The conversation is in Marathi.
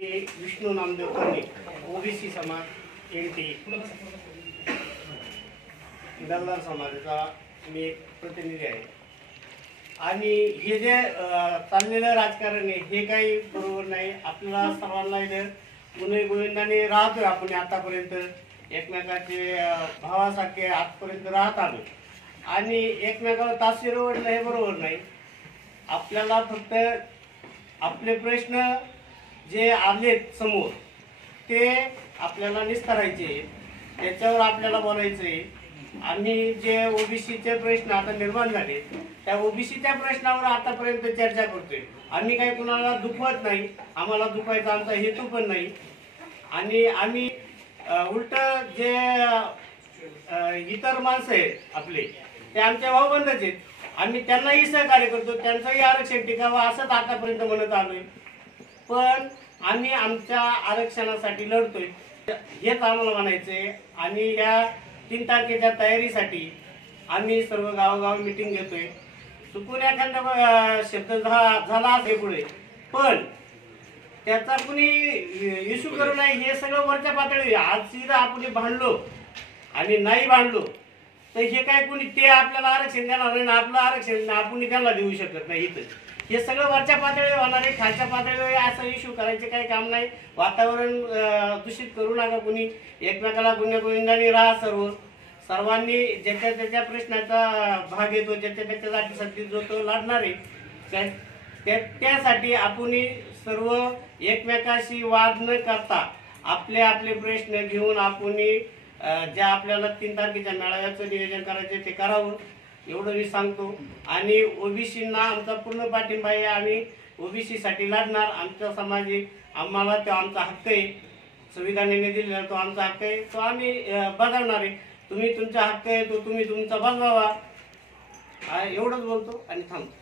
विष्णू नामदेव कर्णिक, ओबीसी समाज, एनटी दलदार समाजाचा मी एक प्रतिनिधी आहे। आणि हे जे चाललेलं राजकारण आहे हे काही बरोबर नाही। आपल्याला सर्वांना इथे गुन्हे गोविंदाने राहतोय आपण आतापर्यंत, एकमेकाचे भावासारखे आजपर्यंत राहत आलो आणि एकमेकावर तासीर ओढलं हे बरोबर नाही। आपल्याला फक्त आपले प्रश्न जे आलेत समोर ते आपल्याला निस्तरायचे, त्याच्यावर आपल्याला बोलायचंय। आम्ही जे ओबीसीचे प्रश्न आता निर्माण झाले त्या ओबीसीच्या प्रश्नावर आतापर्यंत चर्चा करतोय। आम्ही काही कुणाला दुखवत नाही, आम्हाला दुखायचा आमचा हेतू पण नाही। आणि आम्ही उलट जे इतर माणसं आहेत आपले ते आमच्या भाऊबंधच आहेत, आम्ही त्यांनाही सहकार्य करतो, त्यांचंही आरक्षण टिकावं असंच आतापर्यंत म्हणत आलोय। पण आम्ही आमच्या आरक्षणासाठी लढतोय हेच आम्हाला म्हणायचंय। आणि या 3 तारखेच्या तयारीसाठी आम्ही सर्व गावोगाव मीटिंग घेतोय। चुकून एखादा शब्द झाला असेल पुढे, पण त्याचा कुणी इश्यू करू नये, हे सगळं वरच्या पातळीवर। आज सीधा आपण भांडलो आणि नाही भांडलो तर हे काय कुणी ते आपल्याला आरक्षण देणार नाही, आपलं आरक्षण आपण त्यांना देऊ शकत नाही। इथं हे सगळं वरच्या पातळीवर होणार आहे, खालच्या पातळीवर असं इश्यू करायचे काही काम नाही। वातावरण दूषित करू नका कुणी, एकमेकाला गुन्हे गोविंदाने राहा। सर्वांनी ज्याच्या त्याच्या प्रश्नाचा भाग येतो, ज्याच्या त्याच्यासाठी जो तो लढणार आहे त्यासाठी आपण सर्व एकमेकाशी वाद न करता आपले आपले प्रश्न घेऊन आपण ज्या आपल्याला 3 तारखेच्या मेळाव्याचं नियोजन करायचं ते करावं एवढं मी सांगतो। आणि ओबीसींना आमचा पूर्ण पाठिंबा आहे, आम्ही ओबीसी साठी लढणार। आमचा समाज आहे, आम्हाला तो आमचा हक्क आहे, संविधानाने दिलेला तो आमचा हक्क आहे, तो आम्ही बजावणार आहे। तुम्ही तुमचा हक्क आहे तो तुम्ही तुमचा बजावा, एवढंच बोलतो आणि थांबतो।